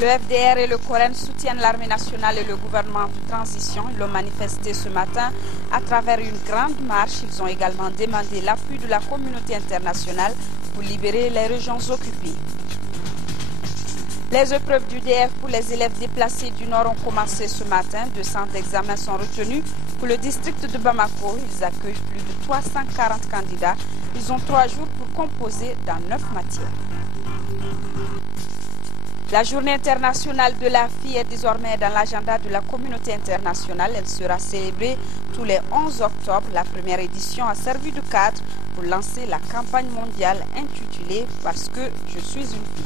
Le FDR et le COREN soutiennent l'armée nationale et le gouvernement de transition. Ils l'ont manifesté ce matin à travers une grande marche. Ils ont également demandé l'appui de la communauté internationale pour libérer les régions occupées. Les épreuves du DF pour les élèves déplacés du Nord ont commencé ce matin. 200 examens sont retenus pour le district de Bamako. Ils accueillent plus de 340 candidats. Ils ont 3 jours pour composer dans 9 matières. La journée internationale de la fille est désormais dans l'agenda de la communauté internationale. Elle sera célébrée tous les 11 octobre. La première édition a servi de cadre pour lancer la campagne mondiale intitulée « Parce que je suis une fille ».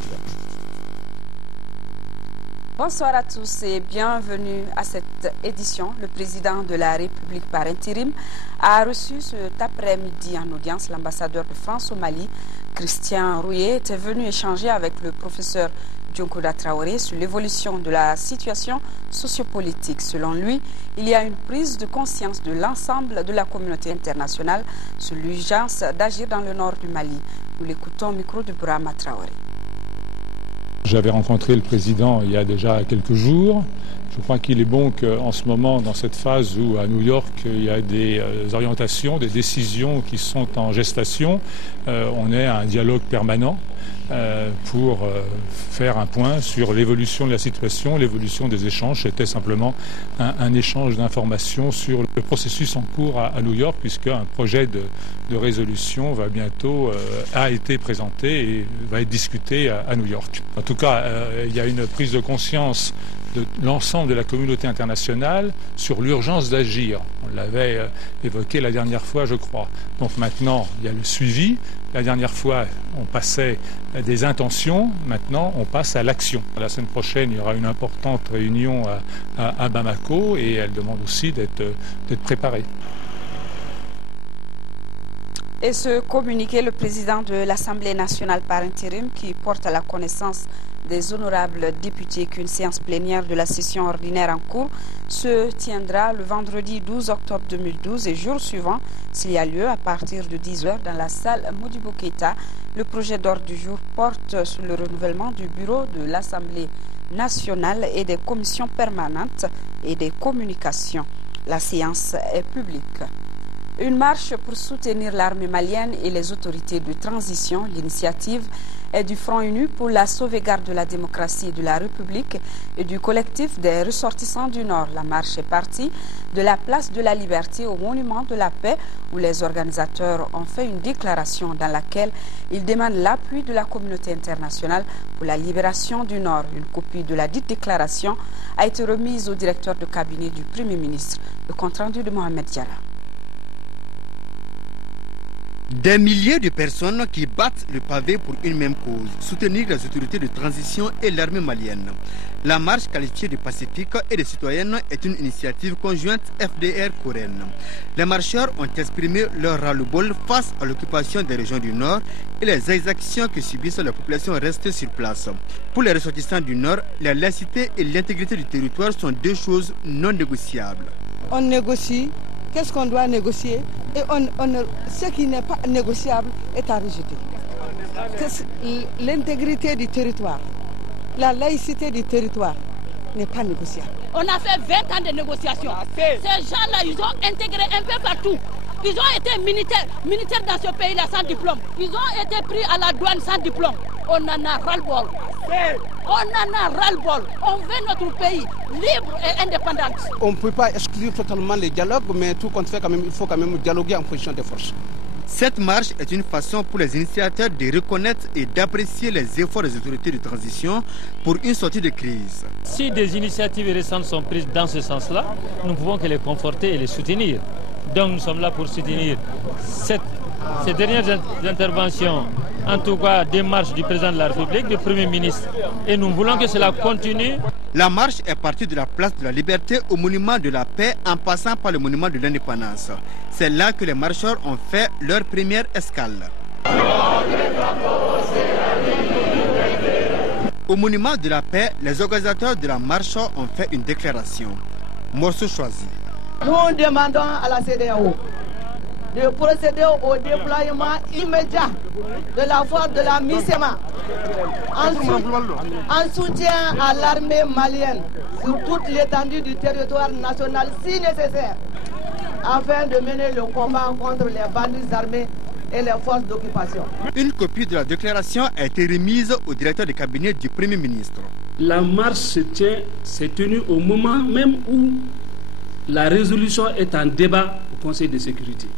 Bonsoir à tous et bienvenue à cette édition. Le président de la République par intérim a reçu cet après-midi en audience l'ambassadeur de France au Mali, Christian Rouillet, était venu échanger avec le professeur Dioncoda Traoré sur l'évolution de la situation sociopolitique. Selon lui, il y a une prise de conscience de l'ensemble de la communauté internationale sur l'urgence d'agir dans le nord du Mali. Nous l'écoutons au micro de Brahma Traoré. J'avais rencontré le président il y a déjà quelques jours. Je crois qu'il est bon qu'en ce moment, dans cette phase où à New York, il y a des orientations, des décisions qui sont en gestation, on ait un dialogue permanent pour faire un point sur l'évolution de la situation, l'évolution des échanges. C'était simplement un échange d'informations sur le processus en cours à New York, puisqu'un projet de résolution va bientôt a été présenté et va être discuté à New York. En tout cas, il y a une prise de conscience de l'ensemble de la communauté internationale sur l'urgence d'agir. On l'avait évoqué la dernière fois, je crois. Donc maintenant, il y a le suivi. La dernière fois, on passait des intentions. Maintenant, on passe à l'action. La semaine prochaine, il y aura une importante réunion à Bamako et elle demande aussi d'être préparée. Et ce communiqué, le président de l'Assemblée nationale par intérim qui porte à la connaissance des honorables députés qu'une séance plénière de la session ordinaire en cours se tiendra le vendredi 12 octobre 2012 et jour suivant, s'il y a lieu, à partir de 10h dans la salle Modibo Keïta. Le projet d'ordre du jour porte sur le renouvellement du bureau de l'Assemblée nationale et des commissions permanentes et des communications. La séance est publique. Une marche pour soutenir l'armée malienne et les autorités de transition. L'initiative est du Front uni pour la sauvegarde de la démocratie et de la République et du collectif des ressortissants du Nord. La marche est partie de la place de la Liberté au Monument de la Paix où les organisateurs ont fait une déclaration dans laquelle ils demandent l'appui de la communauté internationale pour la libération du Nord. Une copie de la dite déclaration a été remise au directeur de cabinet du Premier ministre. Le compte-rendu de Mohamed Diarra. Des milliers de personnes qui battent le pavé pour une même cause, soutenir les autorités de transition et l'armée malienne. La marche qualifiée de pacifique et de citoyenne est une initiative conjointe FDR-COREN. Les marcheurs ont exprimé leur ras-le-bol face à l'occupation des régions du Nord et les exactions que subissent les populations restées sur place. Pour les ressortissants du Nord, la laïcité et l'intégrité du territoire sont deux choses non négociables. On négocie. Qu'est-ce qu'on doit négocier? Et ce qui n'est pas négociable est à rejeter. L'intégrité du territoire, la laïcité du territoire n'est pas négociable. On a fait 20 ans de négociations. Ces gens-là, ils ont intégré un peu partout. Ils ont été militaires dans ce pays-là sans diplôme. Ils ont été pris à la douane sans diplôme. On en a ras-le-bol. On en a ras-le-bol. On veut notre pays libre et indépendant. On ne peut pas exclure totalement les dialogues, mais tout compte fait, il faut quand même dialoguer en position de force. Cette marche est une façon pour les initiateurs de reconnaître et d'apprécier les efforts des autorités de transition pour une sortie de crise. Si des initiatives récentes sont prises dans ce sens-là, nous ne pouvons que les conforter et les soutenir. Donc nous sommes là pour soutenir ces dernières interventions, en tout cas des marches du président de la République, du Premier ministre. Et nous voulons que cela continue. La marche est partie de la place de la Liberté au Monument de la Paix en passant par le Monument de l'Indépendance. C'est là que les marcheurs ont fait leur première escale. Au Monument de la Paix, les organisateurs de la marche ont fait une déclaration. Morceau choisi. Nous demandons à la CEDEAO de procéder au déploiement immédiat de la force de la MISEMA en soutien à l'armée malienne sur toute l'étendue du territoire national si nécessaire, afin de mener le combat contre les bandits armés et les forces d'occupation. Une copie de la déclaration a été remise au directeur de cabinet du Premier ministre. La marche s'est tenue au moment même où la résolution est en débat au Conseil de sécurité.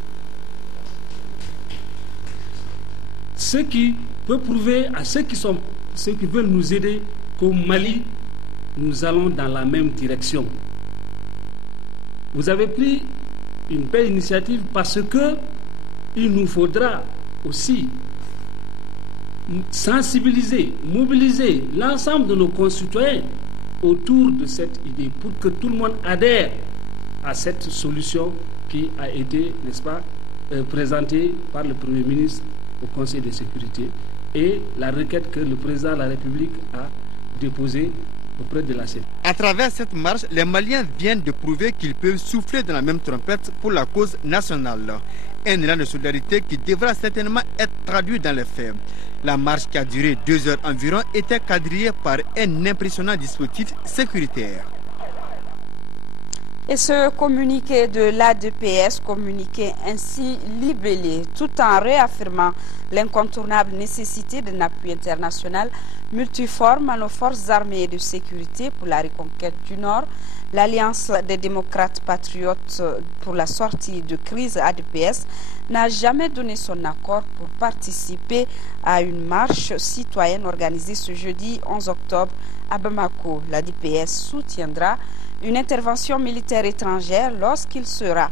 Ce qui peut prouver à ceux qui veulent nous aider qu'au Mali, nous allons dans la même direction. Vous avez pris une belle initiative parce que il nous faudra aussi sensibiliser, mobiliser l'ensemble de nos concitoyens autour de cette idée pour que tout le monde adhère à cette solution qui a été, n'est-ce pas, présentée par le Premier ministre au Conseil de sécurité et la requête que le président de la République a déposée auprès de la CEDEAO. À travers cette marche, les Maliens viennent de prouver qu'ils peuvent souffler dans la même trompette pour la cause nationale. Un élan de solidarité qui devra certainement être traduit dans les faits. La marche qui a duré 2 heures environ était quadrillée par un impressionnant dispositif sécuritaire. Et ce communiqué de l'ADPS communiquait ainsi libellé tout en réaffirmant l'incontournable nécessité d'un appui international multiforme à nos forces armées et de sécurité pour la reconquête du Nord. L'Alliance des démocrates patriotes pour la sortie de crise ADPS n'a jamais donné son accord pour participer à une marche citoyenne organisée ce jeudi 11 octobre à Bamako. L'ADPS soutiendra une intervention militaire étrangère lorsqu'il sera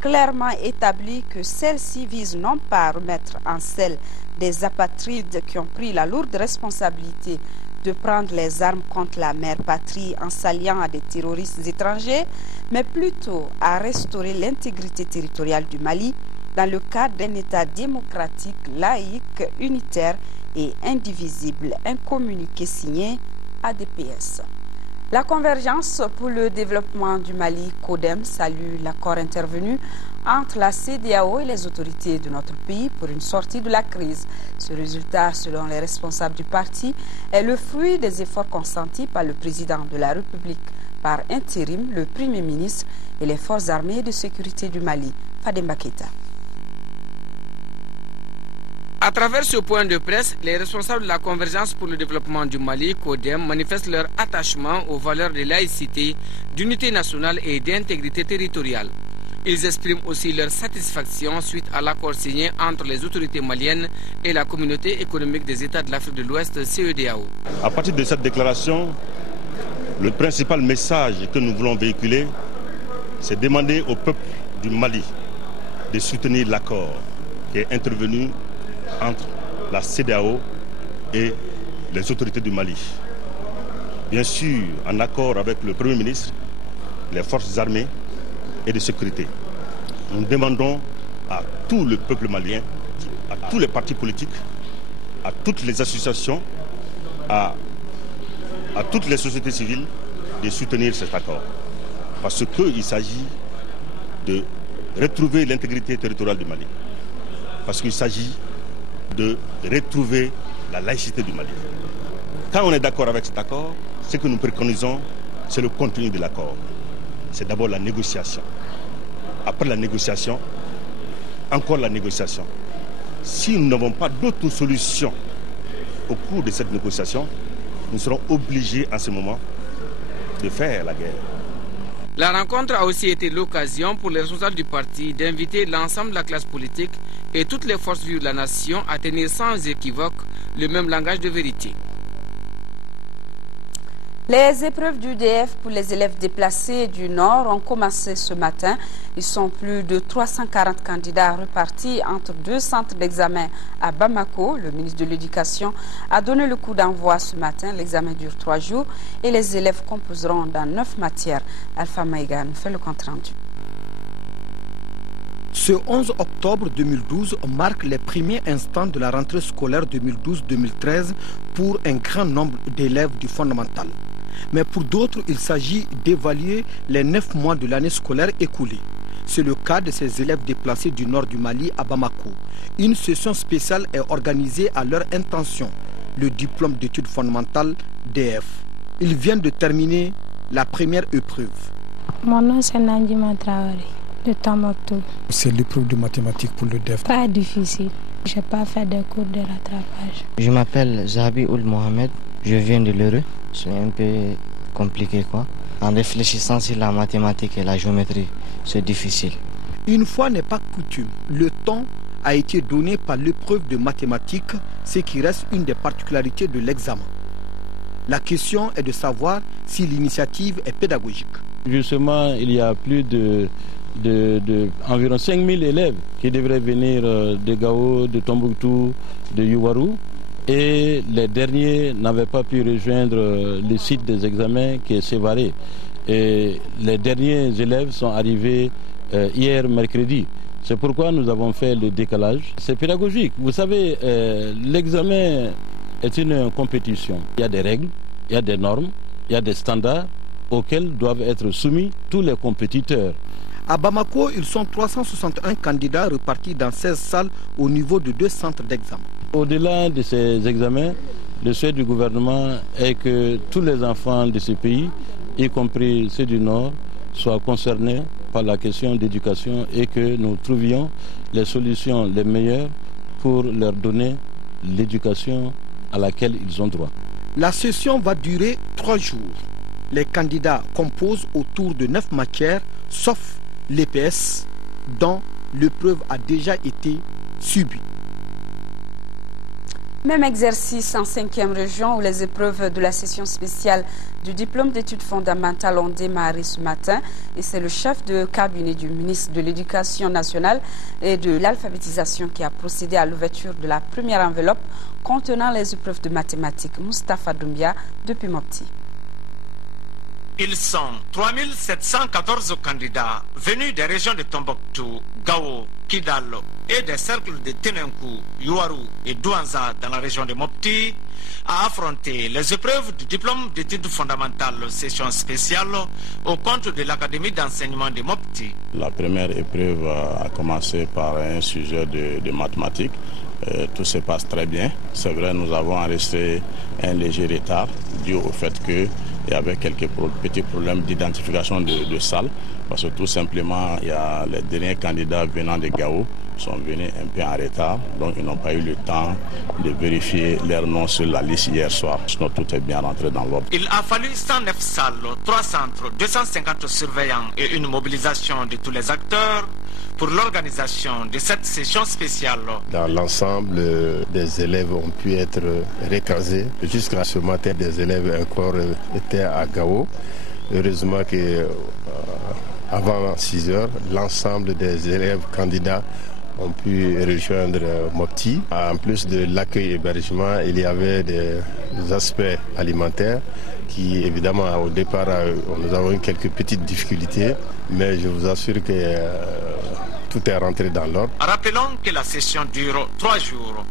clairement établi que celle-ci vise non pas à remettre en selle des apatrides qui ont pris la lourde responsabilité de prendre les armes contre la mère patrie en s'alliant à des terroristes étrangers, mais plutôt à restaurer l'intégrité territoriale du Mali dans le cadre d'un État démocratique, laïque, unitaire et indivisible. Un communiqué signé ADPS. La Convergence pour le développement du Mali, CODEM, salue l'accord intervenu entre la CEDEAO et les autorités de notre pays pour une sortie de la crise. Ce résultat, selon les responsables du parti, est le fruit des efforts consentis par le président de la République par intérim, le Premier ministre et les forces armées de sécurité du Mali, Fademba Keïta. À travers ce point de presse, les responsables de la Convergence pour le développement du Mali, CODEM, manifestent leur attachement aux valeurs de laïcité, d'unité nationale et d'intégrité territoriale. Ils expriment aussi leur satisfaction suite à l'accord signé entre les autorités maliennes et la communauté économique des États de l'Afrique de l'Ouest, CEDEAO. À partir de cette déclaration, le principal message que nous voulons véhiculer, c'est demander au peuple du Mali de soutenir l'accord qui est intervenu entre la CEDEAO et les autorités du Mali. Bien sûr, en accord avec le Premier ministre, les forces armées et de sécurité. Nous demandons à tout le peuple malien, à tous les partis politiques, à toutes les associations, à toutes les sociétés civiles de soutenir cet accord. Parce qu'il s'agit de retrouver l'intégrité territoriale du Mali. Parce qu'il s'agit de retrouver la laïcité du Mali. Quand on est d'accord avec cet accord, ce que nous préconisons, c'est le contenu de l'accord. C'est d'abord la négociation. Après la négociation, encore la négociation. Si nous n'avons pas d'autres solutions au cours de cette négociation, nous serons obligés en ce moment de faire la guerre. La rencontre a aussi été l'occasion pour les responsables du parti d'inviter l'ensemble de la classe politique et toutes les forces vives de la nation à tenir sans équivoque le même langage de vérité. Les épreuves du DF pour les élèves déplacés du Nord ont commencé ce matin. Ils sont plus de 340 candidats repartis entre 2 centres d'examen à Bamako. Le ministre de l'Éducation a donné le coup d'envoi ce matin. L'examen dure 3 jours et les élèves composeront dans 9 matières. Alpha Maïga nous fait le compte rendu. Ce 11 octobre 2012 marque les premiers instants de la rentrée scolaire 2012-2013 pour un grand nombre d'élèves du fondamental. Mais pour d'autres, il s'agit d'évaluer les 9 mois de l'année scolaire écoulée. C'est le cas de ces élèves déplacés du nord du Mali à Bamako. Une session spéciale est organisée à leur intention, le diplôme d'études fondamentales DF. Ils viennent de terminer la première épreuve. Mon nom c'est Nandima Traoré, de Tombouctou. C'est l'épreuve de mathématiques pour le DEF. Pas difficile. Je n'ai pas fait de cours de rattrapage. Je m'appelle Zabi Ould Mohamed, je viens de l'Heureux. C'est un peu compliqué quoi. En réfléchissant sur la mathématique et la géométrie, c'est difficile. Une fois n'est pas coutume, le temps a été donné par l'épreuve de mathématiques, ce qui reste une des particularités de l'examen. La question est de savoir si l'initiative est pédagogique. Justement, il y a plus environ 5000 élèves qui devraient venir de Gao, de Tombouctou, de Yuwaru. Et les derniers n'avaient pas pu rejoindre le site des examens qui est Sévaré. Et les derniers élèves sont arrivés hier mercredi. C'est pourquoi nous avons fait le décalage. C'est pédagogique. Vous savez, l'examen est une compétition. Il y a des règles, il y a des normes, il y a des standards auxquels doivent être soumis tous les compétiteurs. À Bamako, ils sont 361 candidats repartis dans 16 salles au niveau de 2 centres d'examen. Au-delà de ces examens, le souhait du gouvernement est que tous les enfants de ce pays, y compris ceux du Nord, soient concernés par la question d'éducation et que nous trouvions les solutions les meilleures pour leur donner l'éducation à laquelle ils ont droit. La session va durer 3 jours. Les candidats composent autour de 9 matières, sauf l'EPS, dont l'épreuve a déjà été subie. Même exercice en 5e région où les épreuves de la session spéciale du diplôme d'études fondamentales ont démarré ce matin. Et c'est le chef de cabinet du ministre de l'Éducation nationale et de l'alphabétisation qui a procédé à l'ouverture de la première enveloppe contenant les épreuves de mathématiques. Moustapha Doumbia depuis Mopti. Ils sont 3714 candidats venus des régions de Tombouctou, Gao, Kidal et des cercles de Tenenkou, Yuwaru et Douanza dans la région de Mopti à affronter les épreuves du diplôme d'études fondamentales session spéciale au compte de l'Académie d'enseignement de Mopti. La première épreuve a commencé par un sujet de mathématiques. Tout se passe très bien. C'est vrai, nous avons enregistré un léger retard dû au fait qu'il y avait quelques petits problèmes d'identification de salles. Parce que tout simplement, il y a les derniers candidats venant de Gao sont venus un peu en retard. Donc ils n'ont pas eu le temps de vérifier leur nom sur la liste hier soir. Sinon tout est bien rentré dans l'ordre. Il a fallu 109 salles, 3 centres, 250 surveillants et une mobilisation de tous les acteurs pour l'organisation de cette session spéciale. Dans l'ensemble, des élèves ont pu être recasés. Jusqu'à ce matin, des élèves encore étaient à Gao. Heureusement que avant 6 heures, l'ensemble des élèves candidats ont pu rejoindre Mopti. En plus de l'accueil hébergement, il y avait des aspects alimentaires qui, évidemment, au départ, nous avons eu quelques petites difficultés, mais je vous assure que tout est rentré dans l'ordre. Rappelons que la session dure 3 jours.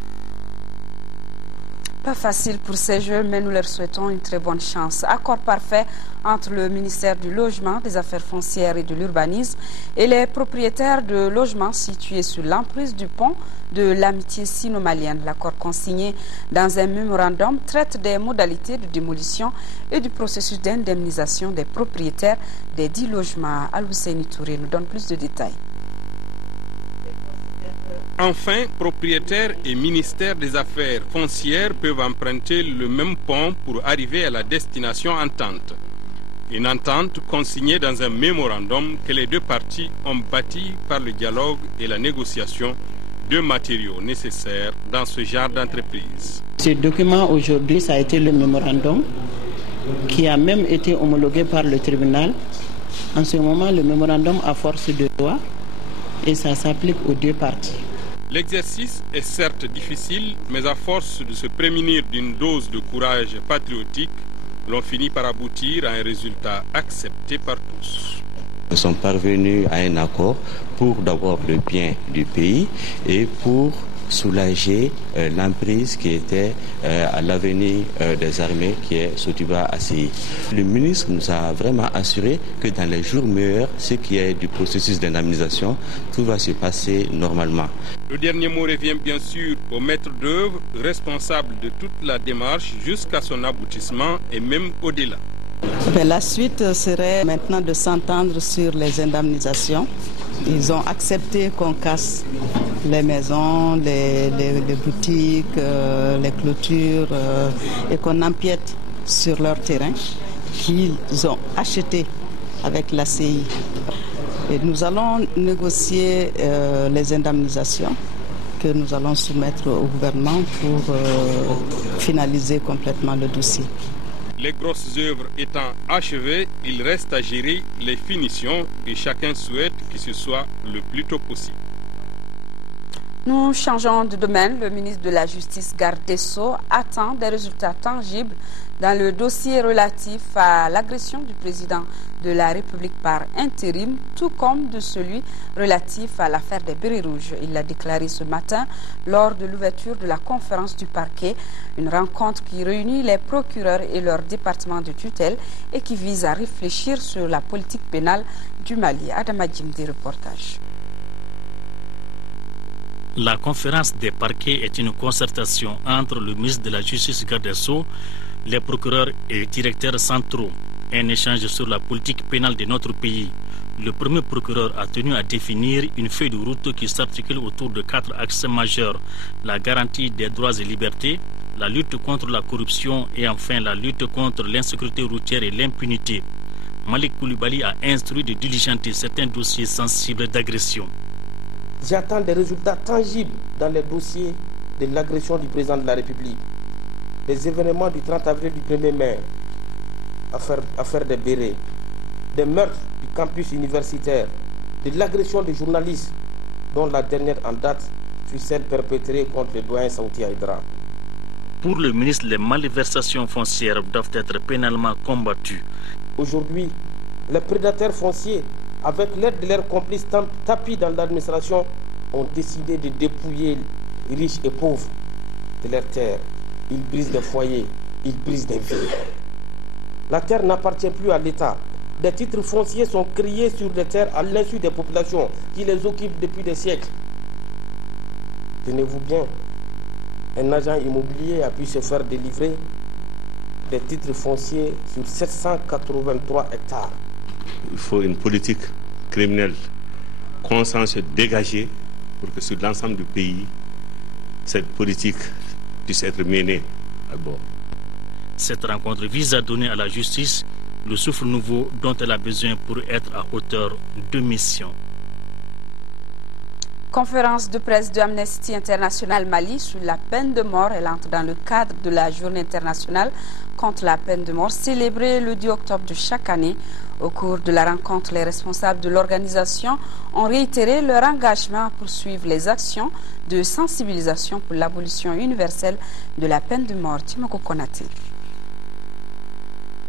Pas facile pour ces jeux, mais nous leur souhaitons une très bonne chance. Accord parfait entre le ministère du Logement, des Affaires foncières et de l'Urbanisme et les propriétaires de logements situés sur l'emprise du pont de l'amitié sino-malienne. L'accord consigné dans un mémorandum traite des modalités de démolition et du processus d'indemnisation des propriétaires des 10 logements. Al-Husseini Touré nous donne plus de détails. Enfin, propriétaires et ministère des Affaires foncières peuvent emprunter le même pont pour arriver à la destination entente. Une entente consignée dans un mémorandum que les deux parties ont bâti par le dialogue et la négociation, deux matériaux nécessaires dans ce genre d'entreprise. Ce document aujourd'hui, ça a été le mémorandum qui a même été homologué par le tribunal. En ce moment, le mémorandum a force de loi et ça s'applique aux deux parties. L'exercice est certes difficile, mais à force de se prémunir d'une dose de courage patriotique, l'on finit par aboutir à un résultat accepté par tous. Nous sommes parvenus à un accord pour d'abord le bien du pays et pour soulager l'emprise qui était à l'avenir des armées, qui est Sotiba ACI. Le ministre nous a vraiment assuré que dans les jours meilleurs, ce qui est du processus d'indemnisation, tout va se passer normalement. Le dernier mot revient bien sûr au maître d'œuvre, responsable de toute la démarche jusqu'à son aboutissement et même au-delà. La suite serait maintenant de s'entendre sur les indemnisations. Ils ont accepté qu'on casse les maisons, les boutiques, les clôtures et qu'on empiète sur leur terrain qu'ils ont acheté avec l'ACI. Et nous allons négocier les indemnisations que nous allons soumettre au gouvernement pour finaliser complètement le dossier. Les grosses œuvres étant achevées, il reste à gérer les finitions et chacun souhaite que ce soit le plus tôt possible. Nous changeons de domaine. Le ministre de la Justice, garde des Sceaux, attend des résultats tangibles dans le dossier relatif à l'agression du président de la République par intérim, tout comme de celui relatif à l'affaire des bérets rouges. Il l'a déclaré ce matin lors de l'ouverture de la conférence du parquet, une rencontre qui réunit les procureurs et leur département de tutelle et qui vise à réfléchir sur la politique pénale du Mali. Adama Djim, des reportages. La conférence des parquets est une concertation entre le ministre de la Justice, garde des Sceaux, les procureurs et les directeurs centraux. Un échange sur la politique pénale de notre pays. Le premier procureur a tenu à définir une feuille de route qui s'articule autour de 4 axes majeurs. La garantie des droits et libertés, la lutte contre la corruption et enfin la lutte contre l'insécurité routière et l'impunité. Malik Koulibaly a instruit de diligenter certains dossiers sensibles d'agression. J'attends des résultats tangibles dans les dossiers de l'agression du président de la République, des événements du 30 avril du 1er mai, affaire des bérets, des meurtres du campus universitaire, de l'agression des journalistes, dont la dernière en date fut celle perpétrée contre le doyen Saouti Aïdra. Pour le ministre, les malversations foncières doivent être pénalement combattues. Aujourd'hui, les prédateurs fonciers, avec l'aide de leurs complices tapis dans l'administration, ont décidé de dépouiller riches et pauvres de leurs terres. Ils brisent des foyers, ils brisent des vies. La terre n'appartient plus à l'État. Des titres fonciers sont créés sur des terres à l'insu des populations qui les occupent depuis des siècles. Tenez-vous bien, un agent immobilier a pu se faire délivrer des titres fonciers sur 783 hectares. Il faut une politique criminelle consensuelle dégagée pour que sur l'ensemble du pays, cette politique puisse être menée à bord. Cette rencontre vise à donner à la justice le souffle nouveau dont elle a besoin pour être à hauteur de mission. Conférence de presse de Amnesty International Mali sur la peine de mort. Elle entre dans le cadre de la journée internationale contre la peine de mort célébrée le 10 octobre de chaque année. Au cours de la rencontre, les responsables de l'organisation ont réitéré leur engagement à poursuivre les actions de sensibilisation pour l'abolition universelle de la peine de mort. Timoko Konaté.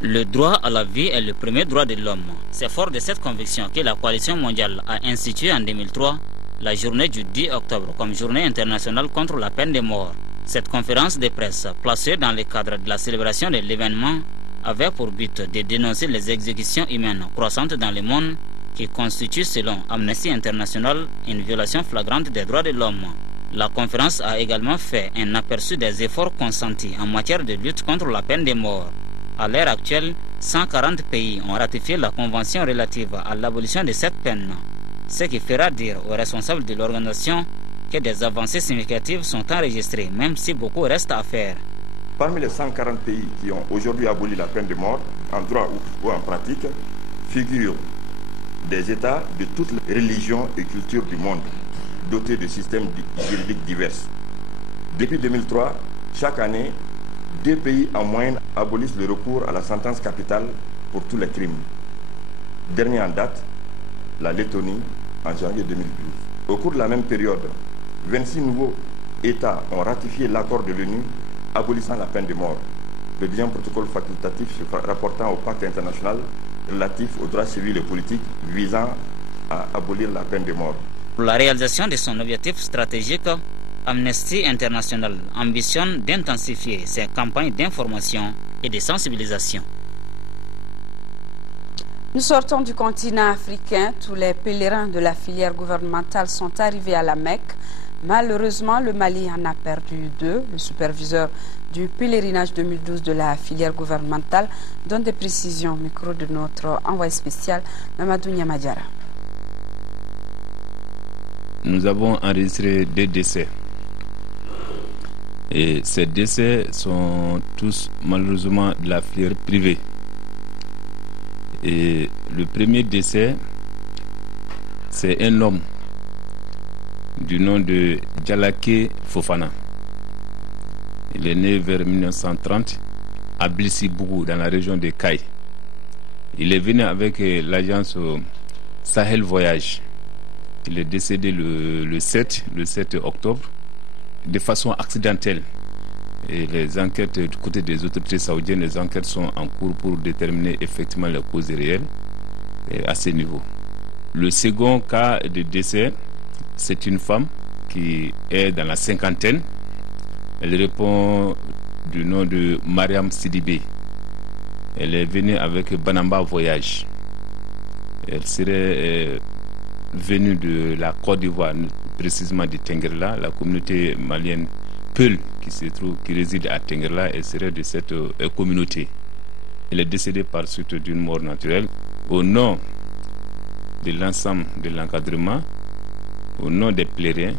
Le droit à la vie est le premier droit de l'homme. C'est fort de cette conviction que la coalition mondiale a institué en 2003 la journée du 10 octobre comme journée internationale contre la peine de mort. Cette conférence de presse, placée dans le cadre de la célébration de l'événement, avait pour but de dénoncer les exécutions humaines croissantes dans le monde qui constituent, selon Amnesty International, une violation flagrante des droits de l'homme. La conférence a également fait un aperçu des efforts consentis en matière de lutte contre la peine de mort. À l'heure actuelle, 140 pays ont ratifié la convention relative à l'abolition de cette peine, ce qui fera dire aux responsables de l'organisation que des avancées significatives sont enregistrées, même si beaucoup reste à faire. Parmi les 140 pays qui ont aujourd'hui aboli la peine de mort, en droit ou en pratique, figurent des États de toutes les religions et cultures du monde, dotés de systèmes juridiques divers. Depuis 2003, chaque année, 2 pays en moyenne abolissent le recours à la sentence capitale pour tous les crimes. Dernier en date, la Lettonie en janvier 2012. Au cours de la même période, 26 nouveaux États ont ratifié l'accord de l'ONU abolissant la peine de mort, le 10e protocole facultatif rapportant au pacte international relatif aux droits civils et politiques visant à abolir la peine de mort. Pour la réalisation de son objectif stratégique, Amnesty International ambitionne d'intensifier ses campagnes d'information et de sensibilisation. Nous sortons du continent africain. Tous les pèlerins de la filière gouvernementale sont arrivés à la Mecque. Malheureusement, le Mali en a perdu 2. Le superviseur du pèlerinage 2012 de la filière gouvernementale donne des précisions au micro de notre envoyé spécial, Mamadou Niamadjara. Nous avons enregistré 2 décès. Et ces décès sont tous malheureusement de la filière privée. Et le premier décès, c'est un homme du nom de Djalake Fofana. Il est né vers 1930 à Blissi-Bougou, dans la région de Kaï. Il est venu avec l'agence Sahel Voyage. Il est décédé le 7 octobre de façon accidentelle. Et les enquêtes du côté des autorités saoudiennes, les enquêtes sont en cours pour déterminer effectivement les causes réelles à ce niveau. Le second cas de décès, c'est une femme qui est dans la cinquantaine. Elle répond du nom de Mariam Sidibé. Elle est venue avec Banamba Voyage. Elle serait venue de la Côte d'Ivoire, précisément de Tengerla, la communauté malienne Peul qui réside à Tengerla. Elle serait de cette communauté. Elle est décédée par suite d'une mort naturelle. Au nom de l'ensemble de l'encadrement, au nom des pèlerins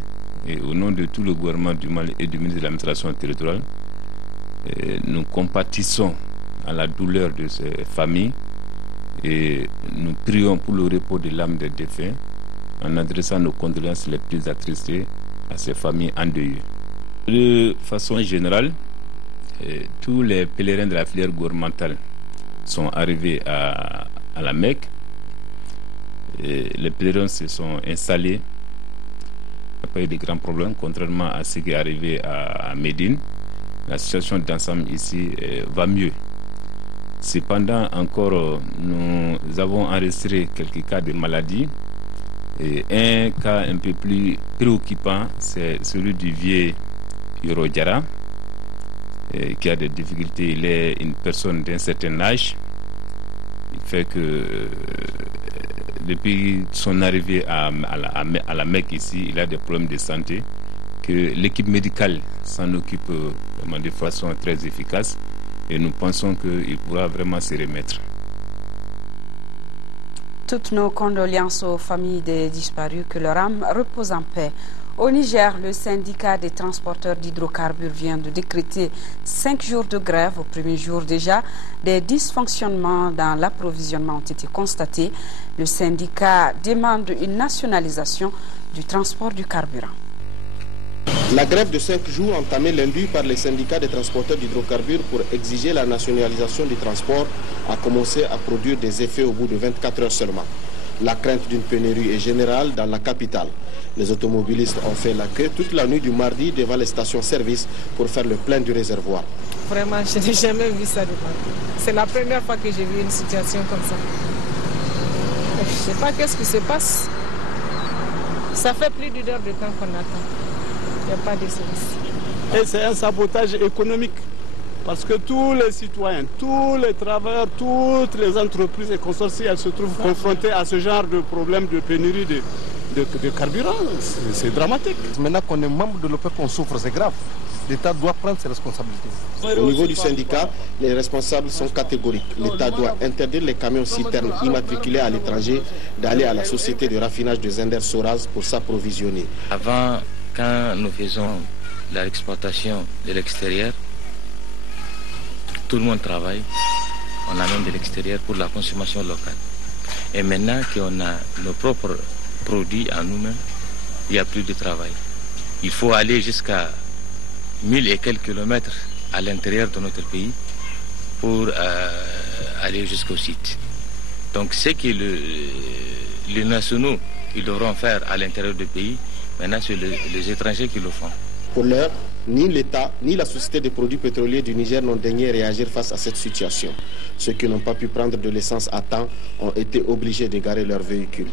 et au nom de tout le gouvernement du Mali et du ministre de l'administration territoriale, nous compatissons à la douleur de ces familles et nous prions pour le repos de l'âme des défunts en adressant nos condoléances les plus attristées à ces familles endeuillées. De façon générale, tous les pèlerins de la filière gouvernementale sont arrivés à la Mecque. Les pèlerins se sont installés. Il n'y a pas eu de grands problèmes, contrairement à ce qui est arrivé à Médine. La situation d'ensemble ici va mieux. Cependant, encore, nous avons enregistré quelques cas de maladie. Et un cas un peu plus préoccupant, c'est celui du vieux Yorodjara, qui a des difficultés. Il est une personne d'un certain âge. Il fait que depuis son arrivée à la Mecque ici, il a des problèmes de santé, que l'équipe médicale s'en occupe de façon très efficace et nous pensons qu'il pourra vraiment se remettre. Toutes nos condoléances aux familles des disparus, que leur âme repose en paix. Au Niger, le syndicat des transporteurs d'hydrocarbures vient de décréter 5 jours de grève. Au premier jour déjà, des dysfonctionnements dans l'approvisionnement ont été constatés. Le syndicat demande une nationalisation du transport du carburant. La grève de 5 jours entamée lundi par les syndicats des transporteurs d'hydrocarbures pour exiger la nationalisation du transport a commencé à produire des effets au bout de 24 heures seulement. La crainte d'une pénurie est générale dans la capitale. Les automobilistes ont fait la queue toute la nuit du mardi devant les stations-service pour faire le plein du réservoir. Vraiment, je n'ai jamais vu ça de ma vie. C'est la première fois que j'ai vu une situation comme ça. Je ne sais pas qu'est-ce qui se passe. Ça fait plus d'une heure de temps qu'on attend. Il n'y a pas de service. Et c'est un sabotage économique. Parce que tous les citoyens, tous les travailleurs, toutes les entreprises et consortiums, elles se trouvent confrontées à ce genre de problème de pénurie de carburant. C'est dramatique. Maintenant qu'on est membre de l'OPEP, on souffre, c'est grave. L'État doit prendre ses responsabilités. Au niveau du syndicat, les responsables sont catégoriques. L'État doit interdire les camions citernes immatriculés à l'étranger d'aller à la société de raffinage de Zender Soraz pour s'approvisionner. Avant, quand nous faisons l'exportation de l'extérieur, tout le monde travaille, on amène de l'extérieur pour la consommation locale. Et maintenant qu'on a nos propres produits à nous-mêmes, il n'y a plus de travail. Il faut aller jusqu'à 1000 et quelques kilomètres à l'intérieur de notre pays pour aller jusqu'au site. Donc ce que les nationaux ils devront faire à l'intérieur du pays, maintenant c'est les étrangers qui le font. Pour l'heure, ni l'État, ni la Société des produits pétroliers du Niger n'ont daigné réagir face à cette situation. Ceux qui n'ont pas pu prendre de l'essence à temps ont été obligés de garer leurs véhicules.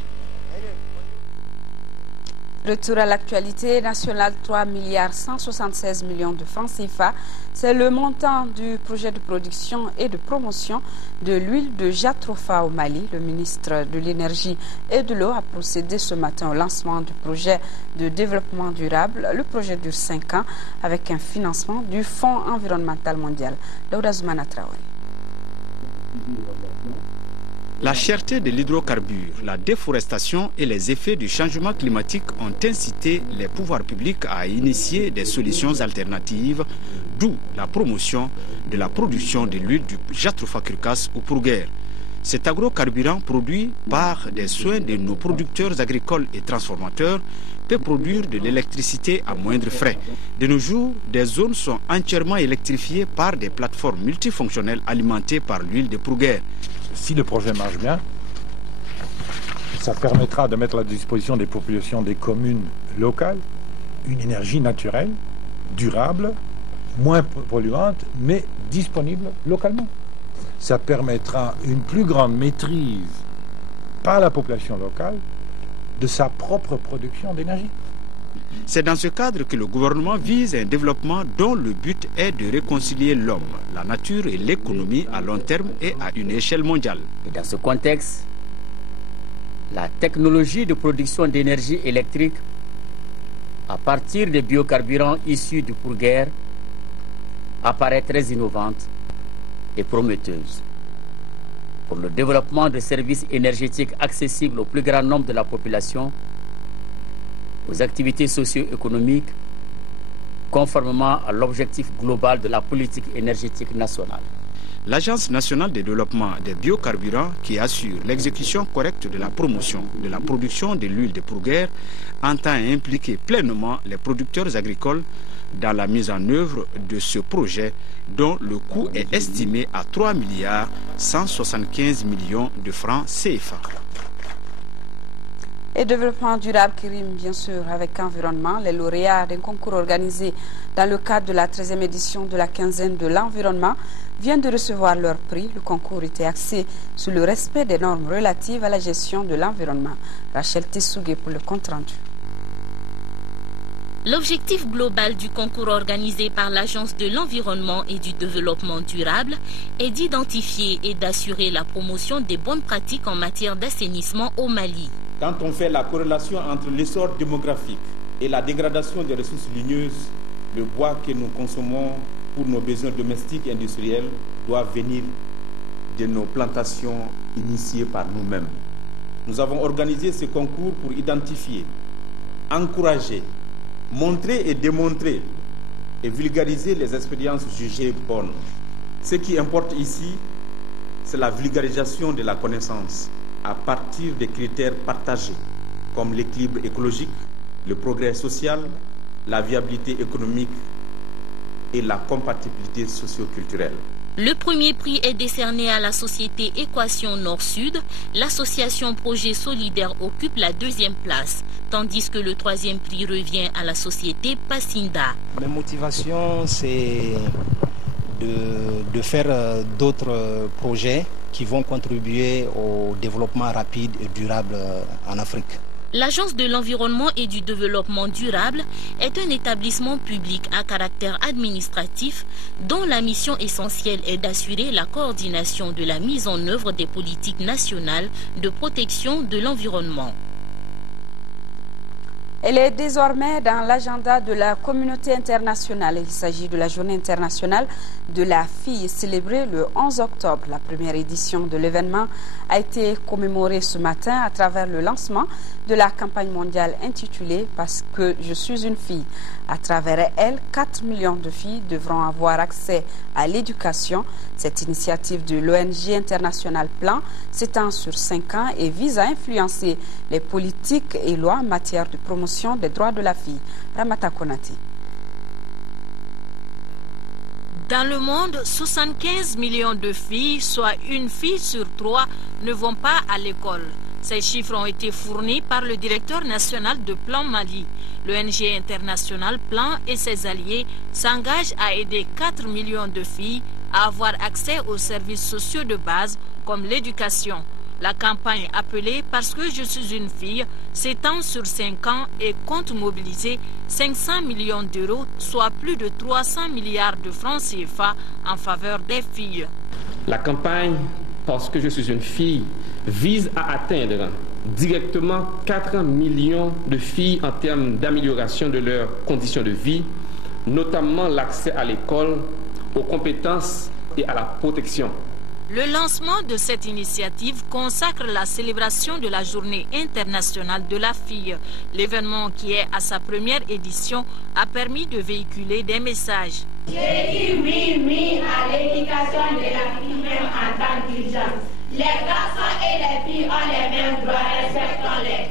Retour à l'actualité nationale, 3 milliards 176 millions de francs CFA. C'est le montant du projet de production et de promotion de l'huile de jatropha au Mali. Le ministre de l'Énergie et de l'Eau a procédé ce matin au lancement du projet de développement durable. Le projet dure 5 ans avec un financement du Fonds environnemental mondial. Daouda Zoumana Traoré. La cherté de l'hydrocarbure, la déforestation et les effets du changement climatique ont incité les pouvoirs publics à initier des solutions alternatives, d'où la promotion de la production de l'huile du Jatropha curcas ou pourguer. Cet agrocarburant produit par des soins de nos producteurs agricoles et transformateurs peut produire de l'électricité à moindre frais. De nos jours, des zones sont entièrement électrifiées par des plateformes multifonctionnelles alimentées par l'huile de pourguer. Si le projet marche bien, ça permettra de mettre à la disposition des populations des communes locales une énergie naturelle, durable, moins polluante, mais disponible localement. Ça permettra une plus grande maîtrise par la population locale de sa propre production d'énergie. C'est dans ce cadre que le gouvernement vise un développement dont le but est de réconcilier l'homme, la nature et l'économie à long terme et à une échelle mondiale. Et dans ce contexte, la technologie de production d'énergie électrique à partir des biocarburants issus du pourguer apparaît très innovante et prometteuse pour le développement de services énergétiques accessibles au plus grand nombre de la population, aux activités socio-économiques, conformément à l'objectif global de la politique énergétique nationale. L'Agence nationale de développement des biocarburants, qui assure l'exécution correcte de la promotion de la production de l'huile de pourguer, entend impliquer pleinement les producteurs agricoles dans la mise en œuvre de ce projet dont le coût est estimé à 3 milliards 175 millions de francs CFA. Et développement durable qui rime bien sûr avec environnement. Les lauréats d'un concours organisé dans le cadre de la 13e édition de la quinzaine de l'environnement viennent de recevoir leur prix. Le concours était axé sur le respect des normes relatives à la gestion de l'environnement. Rachel Tessougué pour le compte-rendu. L'objectif global du concours organisé par l'Agence de l'environnement et du développement durable est d'identifier et d'assurer la promotion des bonnes pratiques en matière d'assainissement au Mali. Quand on fait la corrélation entre l'essor démographique et la dégradation des ressources ligneuses, le bois que nous consommons pour nos besoins domestiques et industriels doit venir de nos plantations initiées par nous-mêmes. Nous avons organisé ce concours pour identifier, encourager, montrer et démontrer et vulgariser les expériences jugées bonnes. Ce qui importe ici, c'est la vulgarisation de la connaissance à partir des critères partagés comme l'équilibre écologique, le progrès social, la viabilité économique et la compatibilité socio-culturelle. Le premier prix est décerné à la société Équation Nord-Sud. L'association Projet Solidaire occupe la 2e place, tandis que le 3e prix revient à la société Passinda. Ma motivation, c'est de faire d'autres projets qui vont contribuer au développement rapide et durable en Afrique. L'Agence de l'environnement et du développement durable est un établissement public à caractère administratif dont la mission essentielle est d'assurer la coordination de la mise en œuvre des politiques nationales de protection de l'environnement. Elle est désormais dans l'agenda de la communauté internationale. Il s'agit de la Journée internationale de la fille célébrée le 11 octobre. La première édition de l'événement a été commémorée ce matin à travers le lancement de la campagne mondiale intitulée « Parce que je suis une fille ». À travers elle, 4 millions de filles devront avoir accès à l'éducation. Cette initiative de l'ONG internationale Plan s'étend sur 5 ans et vise à influencer les politiques et lois en matière de promotion des droits de la fille. Ramata Konati. Dans le monde, 75 millions de filles, soit une fille sur 3, ne vont pas à l'école. Ces chiffres ont été fournis par le directeur national de Plan Mali. L'ONG internationale Plan et ses alliés s'engagent à aider 4 millions de filles à avoir accès aux services sociaux de base comme l'éducation. La campagne appelée « Parce que je suis une fille » s'étend sur 5 ans et compte mobiliser 500 millions d'euros, soit plus de 300 milliards de francs CFA en faveur des filles. La campagne « Parce que je suis une fille » vise à atteindre directement 4 millions de filles en termes d'amélioration de leurs conditions de vie, notamment l'accès à l'école, aux compétences et à la protection. Le lancement de cette initiative consacre la célébration de la Journée internationale de la fille. L'événement, qui est à sa première édition, a permis de véhiculer des messages. J'ai dit oui à l'éducation de la fille même en temps d'urgence. Les garçons et les filles ont les mêmes droits, respectons-les.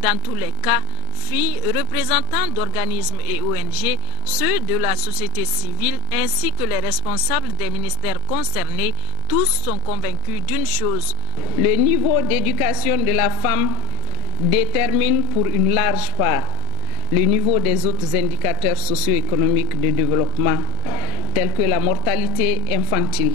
Dans tous les cas, filles, représentants d'organismes et ONG, ceux de la société civile ainsi que les responsables des ministères concernés, tous sont convaincus d'une chose. Le niveau d'éducation de la femme détermine pour une large part le niveau des autres indicateurs socio-économiques de développement, tels que la mortalité infantile,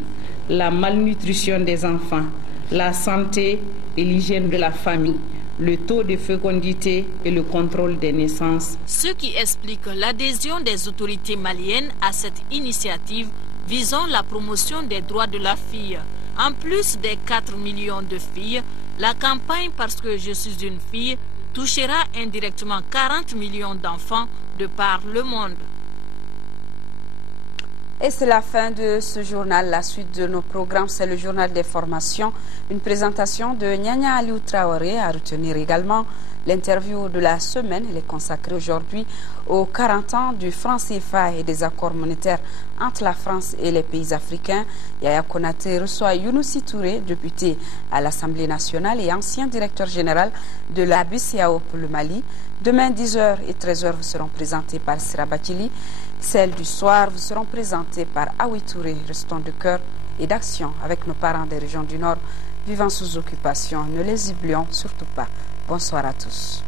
la malnutrition des enfants, la santé et l'hygiène de la famille, le taux de fécondité et le contrôle des naissances. Ce qui explique l'adhésion des autorités maliennes à cette initiative visant la promotion des droits de la fille. En plus des 4 millions de filles, la campagne « Parce que je suis une fille » touchera indirectement 40 millions d'enfants de par le monde. Et c'est la fin de ce journal. La suite de nos programmes, c'est le journal des formations. Une présentation de Nyanya Aliou Traoré. À retenir également l'interview de la semaine. Elle est consacrée aujourd'hui aux 40 ans du franc CFA et des accords monétaires entre la France et les pays africains. Yaya Konaté reçoit Younousi Touré, député à l'Assemblée nationale et ancien directeur général de la BCAO pour le Mali. Demain, 10h et 13h, vous seront présentés par Sira Bakili. Celles du soir vous seront présentées par Awi Touré. Restons de cœur et d'action avec nos parents des régions du Nord vivant sous occupation. Ne les oublions surtout pas. Bonsoir à tous.